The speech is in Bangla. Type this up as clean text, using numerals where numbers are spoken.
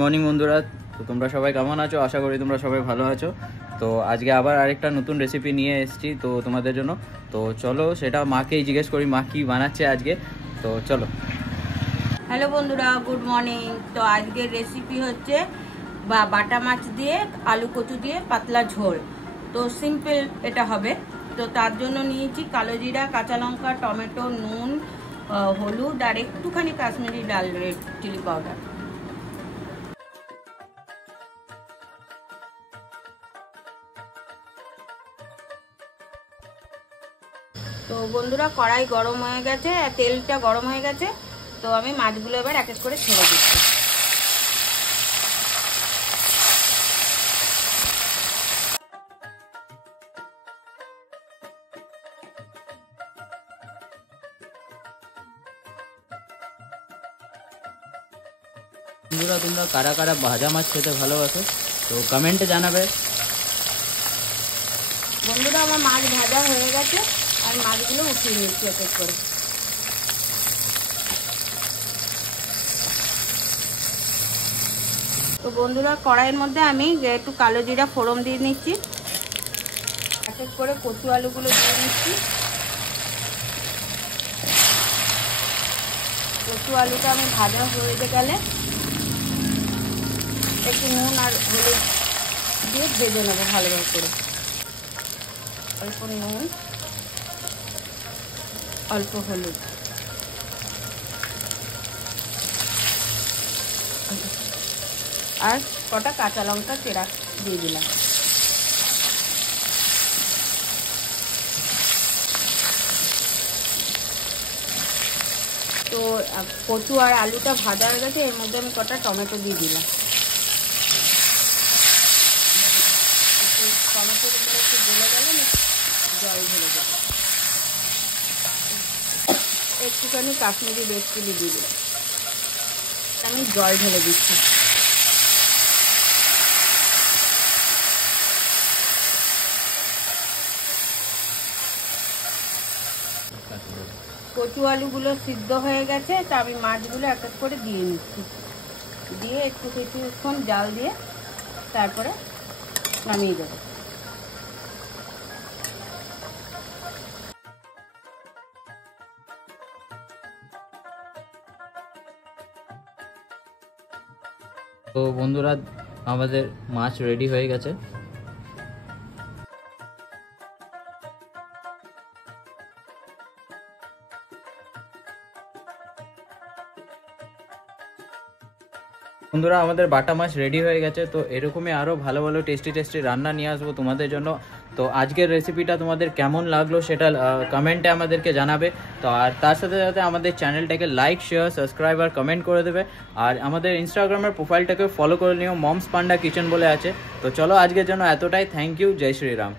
মর্নিং বন্ধুরা, তো তোমরা সবাই কেমন আছো? আশা করি তোমরা সবাই ভালো আছো। তো আজকে আবার আরেকটা নতুন রেসিপি নিয়ে এসেছি তো তোমাদের জন্য। তো চলো সেটা মাকেই জিজ্ঞেস করি মা কি বানাচ্ছে আজকে। তো চলো। হ্যালো বন্ধুরা, গুড মর্নিং। তো আজকের রেসিপি হচ্ছে বাটা মাছ দিয়ে আলু কচু দিয়ে পাতলা ঝোল। তো সিম্পল এটা হবে। তো তার জন্য নিয়েছি কালো জিরা, কাঁচা লঙ্কা, টমেটো, নুন, হলুদ আর একটুখানি কাশ্মীরি লাল রেড চিলি পাউডার। তো বন্ধুরা, কড়াই গরম হয়ে গেছে, তেলটা গরম হয়ে গেছে। তো আমি মাছগুলো এবার এক এক করে ছেড়ে দিচ্ছি। বন্ধুরা, তোমরা কারা কারা ভাজা মাছ খেতে ভালোবাসো তো কমেন্টে জানাবে। বন্ধুরা, আমার মাছ ভাজা হয়ে গেছে আর মাছগুলো উঠিয়ে নিচ্ছি এক এক করে। তো বন্ধুরা, কড়াইয়ের মধ্যে আমি একটু কালো জিরা ফোড়ন দিয়ে নিচ্ছি। এক এক করে কচু আলুগুলো দিয়ে নিচ্ছি। কচু আলুটা আমি ভাজা হয়ে গেলে একটু নুন আর হলুদ দিয়ে ভেজে নেবো ভালোভাবে করে। অল্প নুন, অল্প হলুদ, আর কটা কাঁচা লঙ্কা চেরা দিয়ে দিলাম। তো কচু আর আলুটা ভাজা হয়ে গেছে, এর মধ্যে আমি কটা টমেটো দিয়ে দিলাম। টমেটোর উপরে একটু গলে গেলে না জল ঢেলে যাবে। একটুখানি কাশ্মীরি রেড চিলি দিয়ে দিলাম। আমি জল ঢেলে দিচ্ছি। কচু আলুগুলো সিদ্ধ হয়ে গেছে, তা আমি মাছগুলো এক এক করে দিয়ে নিচ্ছি। দিয়ে একটু কিছুক্ষণ জাল দিয়ে তারপরে নামিয়ে দেবো। তো বন্ধুরা, আমাদের মাছ রেডি হয়ে গেছে। বন্ধুরা, আমাদের বাটা মাছ রেডি হয়ে গেছে। তো এরকমই আরও ভালো ভালো টেস্টি রান্না নিয়ে আসবো তোমাদের জন্য। তো আজকের রেসিপিটা তোমাদের কেমন লাগলো সেটা কমেন্টে আমাদেরকে জানাবে। তো আর তার সাথে সাথে আমাদের চ্যানেলটাকে লাইক, শেয়ার, সাবস্ক্রাইব আর কমেন্ট করে দেবে। আর আমাদের ইনস্টাগ্রামের প্রোফাইলটাকে ফলো করে নিও, মমস পান্ডা কিচেন বলে আছে। তো চলো, আজকের জন্য এতটাই। Thank you. জয় শ্রীরাম।